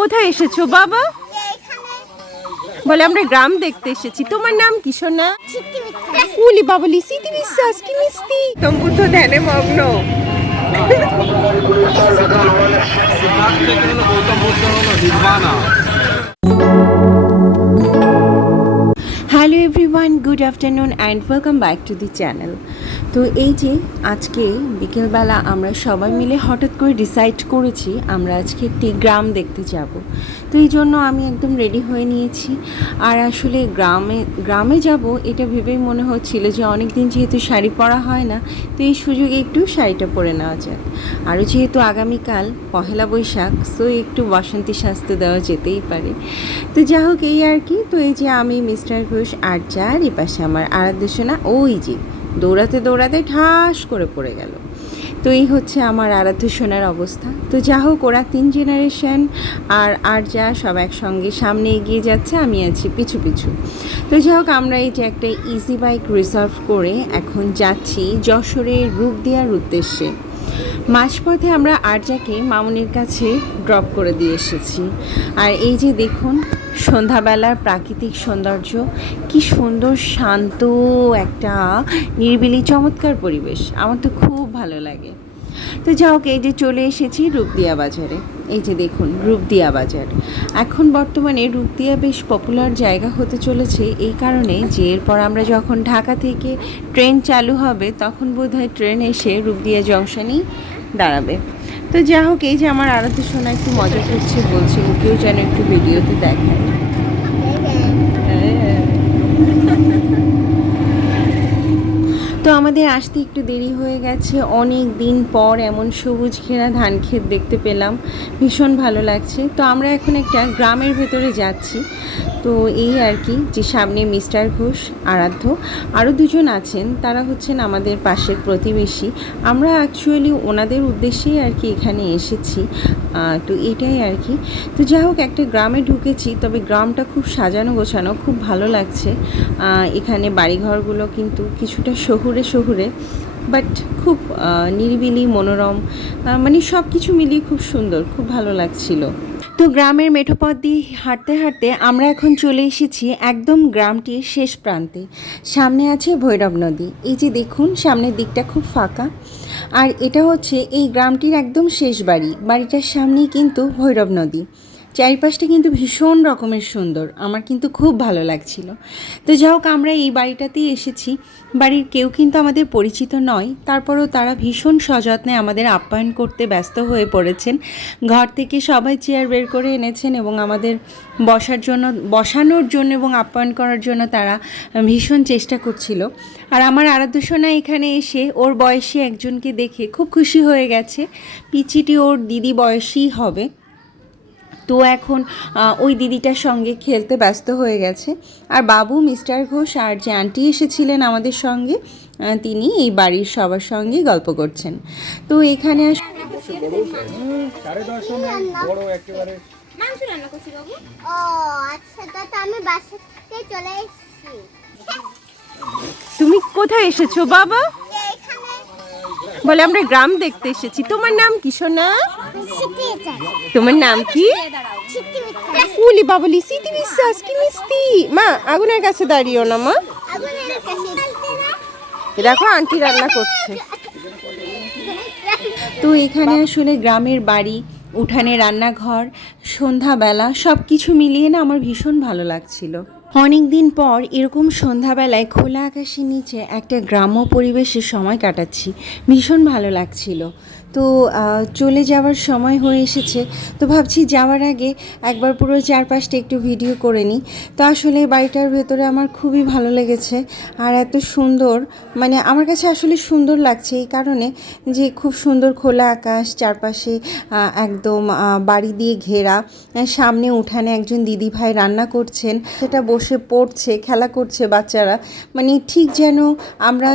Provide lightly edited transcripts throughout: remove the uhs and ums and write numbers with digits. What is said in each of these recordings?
কোথায় এসেছো বাবা? বলে আমরা গ্রাম দেখতে এসেছি। তোমার নাম কি সোনা? উলি বাবলি সিটি বিশ্বাস কি মিষ্টি। তম্বু তো ধ্যানে মগ্ন। Hello everyone, good afternoon and welcome back to the channel. তো এই যে আজকে বিকেলবেলা আমরা সবাই মিলে হঠাৎ করে ডিসাইড করেছি আমরা আজকে একটি গ্রাম দেখতে যাব। তো এই জন্য আমি একদম রেডি হয়ে নিয়েছি। আর আসলে গ্রামে যাব এটা ভেবেই মনে হচ্ছিল যে অনেক দিন যেহেতু শাড়ি পরা হয় না, তো এই সুযোগে একটু শাড়িটা পরে নেওয়া যাক। আরও যেহেতু আগামীকাল পহেলা বৈশাখ, সো একটু বাসন্তী সাজতে দেওয়া যেতেই পারে। তো যাই হোক এই আর কি। তো এই যে আমি মিস্টার ঘোষ আর যার এই পাশে আমার আরাধ্য সোনা, ওই যে দৌড়াতে দৌড়াতে ঠাস করে পড়ে গেল। তো এই হচ্ছে আমার আরাধ্য সোনার অবস্থা। তো যা হোক ওরা 3 জেনারেশন আর যা সব একসঙ্গে সামনে এগিয়ে যাচ্ছে, আমি আছি পিছু পিছু। তো যাই হোক আমরা এই যে একটা ইজি বাইক রিজার্ভ করে এখন যাচ্ছি যশোরের রূপদিয়ার উদ্দেশ্যে। মাঝপথে আমরা আরজাকে মামুনির কাছে ড্রপ করে দিয়ে এসেছি। আর এই যে দেখুন সন্ধ্যাবেলার প্রাকৃতিক সৌন্দর্য, কি সুন্দর শান্ত একটা নিরিবিলি চমৎকার পরিবেশ, আমার তো খুব ভালো লাগে। তো যাই হোক এই যে চলে এসেছি রূপদিয়া বাজারে। এই যে দেখুন রূপদিয়া বাজার। এখন বর্তমানে রূপদিয়া বেশ পপুলার জায়গা হতে চলেছে এই কারণে যে এরপর আমরা যখন ঢাকা থেকে ট্রেন চালু হবে তখন বোধহয় ট্রেন এসে রূপদিয়া জংশনেই দাঁড়াবে। তো যাই হোক এই যে আমার আরাধ্য সোনা একটু মজা করছে, বলছে ওকেও যেন একটু ভিডিওতে দেখায়। তো আমাদের আসতে একটু দেরি হয়ে গেছে, অনেক দিন পর এমন সবুজ ঘেরা ধান ক্ষেত দেখতে পেলাম, ভীষণ ভালো লাগছে। তো আমরা এখন একটা গ্রামের ভেতরে যাচ্ছি। তো এই আর কি, যে সামনে মিস্টার ঘোষ আরাধ্য, আরও দুজন আছেন, তারা হচ্ছেন আমাদের পাশের প্রতিবেশী। আমরা অ্যাকচুয়ালি ওনাদের উদ্দেশ্যেই আর কি এখানে এসেছি। তো এটাই আর কি। তো যাই হোক একটা গ্রামে ঢুকেছি, তবে গ্রামটা খুব সাজানো গোছানো, খুব ভালো লাগছে। এখানে বাড়িঘরগুলো কিন্তু কিছুটা শহুরে বাট খুব নিরিবিলি মনোরম, মানে সব কিছু মিলিয়ে খুব সুন্দর, খুব ভালো লাগছিল। তো গ্রামের মেঠোপথ দিয়ে হাঁটতে হাঁটতে আমরা এখন চলে এসেছি একদম গ্রামটির শেষ প্রান্তে। সামনে আছে ভৈরব নদী, এই যে দেখুন সামনের দিকটা খুব ফাঁকা। আর এটা হচ্ছে এই গ্রামটির একদম শেষ বাড়িটার সামনেই কিন্তু ভৈরব নদী। চারিপাশটা কিন্তু ভীষণ রকমের সুন্দর, আমার কিন্তু খুব ভালো লাগছিল। তো যাই হোক আমরা এই বাড়িটাতেই এসেছি। বাড়ির কেউ কিন্তু আমাদের পরিচিত নয়, তারপরেও তারা ভীষণ সযত্নে আমাদের আপ্যায়ন করতে ব্যস্ত হয়ে পড়েছেন। ঘর থেকে সবাই চেয়ার বের করে এনেছেন এবং আমাদের বসানোর জন্য এবং আপ্যায়ন করার জন্য তারা ভীষণ চেষ্টা করছিল। আর আমার আরাধ্য সোনা এখানে এসে ওর বয়সী একজনকে দেখে খুব খুশি হয়ে গেছে। পিচিটি ওর দিদি বয়সী হবে। তো এখন ওই দিদিটার সঙ্গে খেলতে ব্যস্ত হয়ে গেছে। আর বাবু মিস্টার ঘোষ আর যে আন্টি এসেছিলেন আমাদের সঙ্গে, তিনি এই বাড়ির সবার সঙ্গে গল্প করছেন। তো এখানে তুমি কোথায় এসেছো বাবা? বলে আমরা গ্রাম দেখতে এসেছি। তোমার নাম কি সোনা? তোমার নাম কি? উলি বাবলি সিটি বিশ্বাস কি মিষ্টি। মা আগুনের কাছে দাঁড়িয়েও না মা, দেখো আন্টি রান্না করছে। তো এখানে আসলে গ্রামের বাড়ি, উঠানে রান্নাঘর, সন্ধ্যাবেলা সব কিছু মিলিয়ে না আমার ভীষণ ভালো লাগছিল। অনেক দিন পর এরকম সন্ধ্যাবেলায় খোলা আকাশের নিচে একটা গ্রাম্য পরিবেশে সময় কাটাচ্ছি, ভীষণ ভালো লাগছিল। তো চলে যাওয়ার সময় হয়ে এসেছে, তো ভাবছি যাওয়ার আগে একবার পুরো চারপাশটা একটু ভিডিও করে নিই। তো আসলে বাড়িটার ভেতরে আমার খুবই ভালো লেগেছে। আর এত সুন্দর, মানে আমার কাছে আসলে সুন্দর লাগছে এই কারণে যে খুব সুন্দর খোলা আকাশ, চারপাশে একদম বাড়ি দিয়ে ঘেরা, সামনে উঠানে একজন দিদিভাই রান্না করছেন, সেটা বসে পড়ছে, খেলা করছে বাচ্চারা, মানে ঠিক যেন আমরা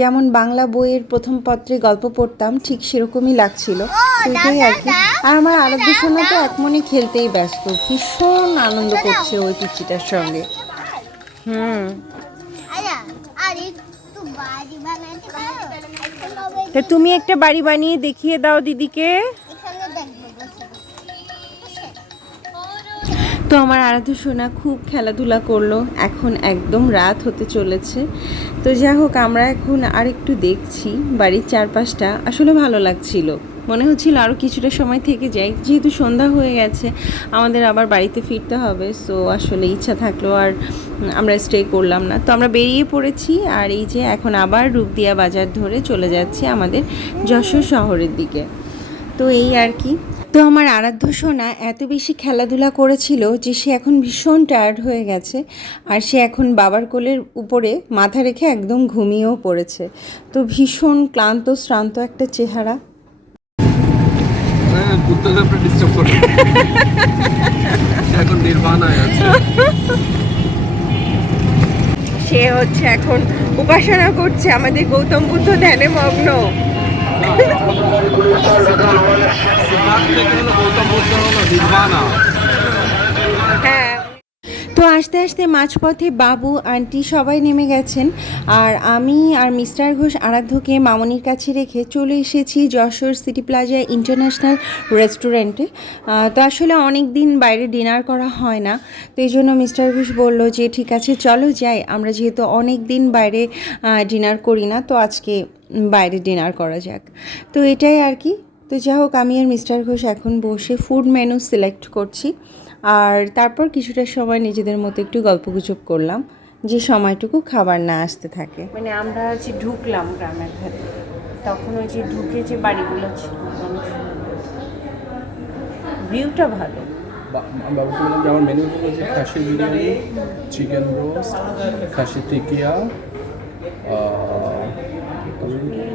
যেমন বাংলা বইয়ের প্রথম পত্রে গল্প পড়তাম ঠিক সেরকমই লাগছিল। সেটাই আর কি। আর আমার আরাধ্য সোনা তো এক মনে খেলতেই ব্যস্ত, ভীষণ আনন্দ করছে ওই পিচ্চিটার সঙ্গে। তা তুমি একটা বাড়ি বানিয়ে দেখিয়ে দাও দিদিকে। তো আমার আরাধ্য সোনা খুব খেলাধুলা করলো, এখন একদম রাত হতে চলেছে। তো যাই হোক, আমরা এখন আরেকটু দেখছি বাড়ির চারপাশটা, আসলে ভালো লাগছিল, মনে হচ্ছিল আরও কিছুটা সময় থেকে যাই, যেহেতু সন্ধ্যা হয়ে গেছে আমাদের আবার বাড়িতে ফিরতে হবে। সো আসলে ইচ্ছা থাকলো আর আমরা স্টে করলাম না, তো আমরা বেরিয়ে পড়েছি। আর এই যে এখন আবার রূপদিয়া বাজার ধরে চলে যাচ্ছি আমাদের যশোর শহরের দিকে। তো এই আর কি। তো আমার আরাধ্য সোনা এত বেশি খেলাধুলা করেছিল যে সে এখন ভীষণ টায়ার্ড হয়ে গেছে, আর সে এখন বাবার কোলের উপরে মাথা রেখে একদম ঘুমিয়েও পড়েছে। তো ভীষণ ক্লান্ত শ্রান্ত একটা চেহারা। সে হচ্ছে এখন উপাসনা করছে, আমাদের গৌতম বুদ্ধ ধ্যানে মগ্ন। হ্যাঁ, তো আস্তে আস্তে মাঝপথে বাবু আন্টি সবাই নেমে গেছেন, আর আমি আর মিস্টার ঘোষ আরাধ্যকে মামনির কাছে রেখে চলে এসেছি যশোর সিটি প্লাজা ইন্টারন্যাশনাল রেস্টুরেন্টে। তো আসলে অনেক দিন বাইরে ডিনার করা হয় না, তো এই জন্য মিস্টার ঘোষ বললো যে ঠিক আছে চলো যাই, আমরা যেহেতু অনেক দিন বাইরে ডিনার করি না, তো আজকে বাইরে ডিনার করা যাক। তো এটাই আর কি। তো যাই হোক, আমি আর মিস্টার ঘোষ এখন বসে ফুড মেনু সিলেক্ট করছি, আর তারপর কিছুটা সময় নিজেদের মতো একটু গল্পগুজব করলাম, যে সময়টুকু খাবার না আসতে থাকে। মানে আমরা যে ঢুকলাম গ্রামের ভেতরে, তখন ওই যে ঢুকে যে বাড়িগুলো ছিল, ভিউটা ভালো। আমার মেনু হলো যে খাসি বিরিয়ানি, চিকেন রোস্ট, খাসি টিকিয়া,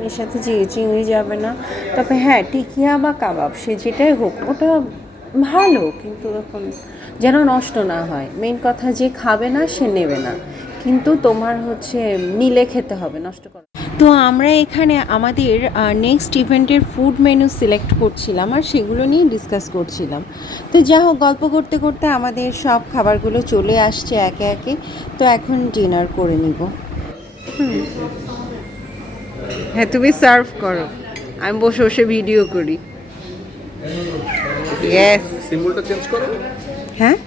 এর সাথে চিংড়ি যাবে না, তবে হ্যাঁ টিকিয়া বা কাবাব সে যেটাই হোক ওটা ভালো, কিন্তু এখন যেন নষ্ট না হয়। মেন কথা যে খাবে না সে নেবে না, কিন্তু তোমার হচ্ছে মিলে খেতে হবে, নষ্ট করা। তো আমরা এখানে আমাদের নেক্সট ইভেন্টের ফুড মেনু সিলেক্ট করছিলাম, আর সেগুলো নিয়ে ডিসকাস করছিলাম। তো যা হোক, গল্প করতে করতে আমাদের সব খাবারগুলো চলে আসছে একে একে। তো এখন ডিনার করে নিব। হ্যাঁ, তুমি সার্ভ করো, আমি বসে বসে ভিডিও করি। ইয়েস, সিম্বলটা চেঞ্জ করো। হ্যাঁ,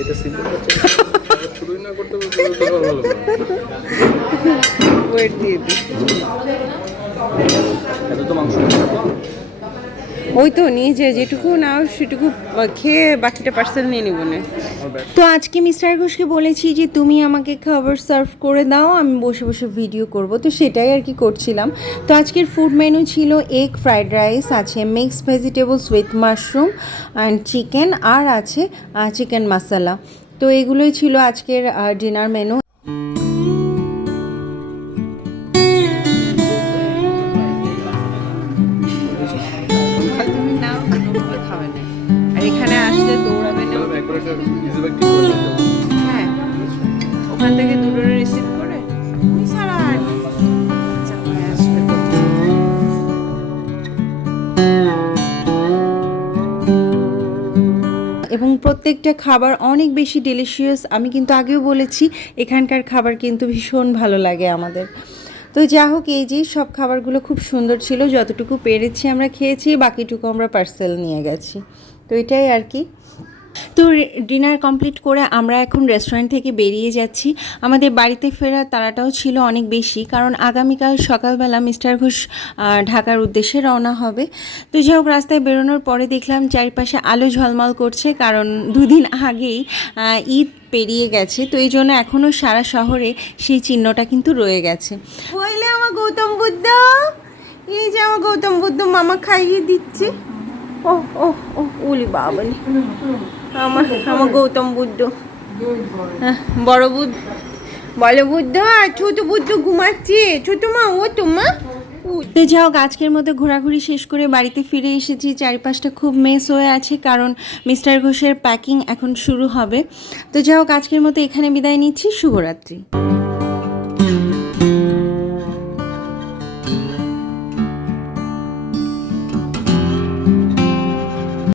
এটা সিম্বলটা চেঞ্জ করো, শুরুই না করতে ভালো না। ওয়েট দিয়ে দিই। এত তো মাংস ওই তো নিয়ে যে যেটুকু নাও সেটুকু খেয়ে বাকিটা পার্সেল নিয়ে নেবো না। তো আজকে মিস্টার ঘোষকে বলেছি যে তুমি আমাকে খাবার সার্ভ করে দাও, আমি বসে বসে ভিডিও করব, তো সেটাই আর কি করছিলাম। তো আজকের ফুড মেনু ছিল এগ ফ্রাইড রাইস, আছে mixed vegetables with mushroom and chicken, আর আছে চিকেন মশলা। তো এগুলোই ছিল আজকের ডিনার মেনু। এখানে আসলে দৌড়াবে না, হ্যাঁ ওখান থেকে দুটো রিসিভ করে এবং প্রত্যেকটা খাবার অনেক বেশি ডেলিশিয়াস। আমি কিন্তু আগেও বলেছি এখানকার খাবার কিন্তু ভীষণ ভালো লাগে আমাদের। তো যা হোক, এই যে সব খাবারগুলো খুব সুন্দর ছিল, যতটুকু পেরেছি আমরা খেয়েছি, বাকিটুকু আমরা পার্সেল নিয়ে গেছি। তো এটাই আর কি। তো ডিনার কমপ্লিট করে আমরা এখন রেস্টুরেন্ট থেকে বেরিয়ে যাচ্ছি। আমাদের বাড়িতে ফেরার তাড়াটাও ছিল অনেক বেশি, কারণ আগামীকাল সকালবেলা মিস্টার ঘোষ ঢাকার উদ্দেশ্যে রওনা হবে। তো যাই হোক, রাস্তায় বেরোনোর পরে দেখলাম চারপাশে আলো ঝলমল করছে, কারণ দুদিন আগেই ঈদ পেরিয়ে গেছে, তো এই জন্য এখনও সারা শহরে সেই চিহ্নটা কিন্তু রয়ে গেছে। বললে আমার গৌতম বুদ্ধ, এই যে আমার গৌতম বুদ্ধ মামা খাইয়ে দিচ্ছে। ও ও ও ওলি বাবলি, আমার গৌতম বুদ্ধ, বড় বুদ্ধ, বড় বুদ্ধ আর ছোট বুদ্ধ ঘুমাচ্ছে। ছোট মা, ও তোমা। তো যাও, আজকের মতো ঘোরাঘুরি শেষ করে বাড়িতে ফিরে এসেছি। চারিপাশটা খুব মেস হয়ে আছে, কারণ মিস্টার ঘোষের প্যাকিং এখন শুরু হবে। তো যাও, আজকের মতো এখানে বিদায় নিচ্ছি। শুভরাত্রি।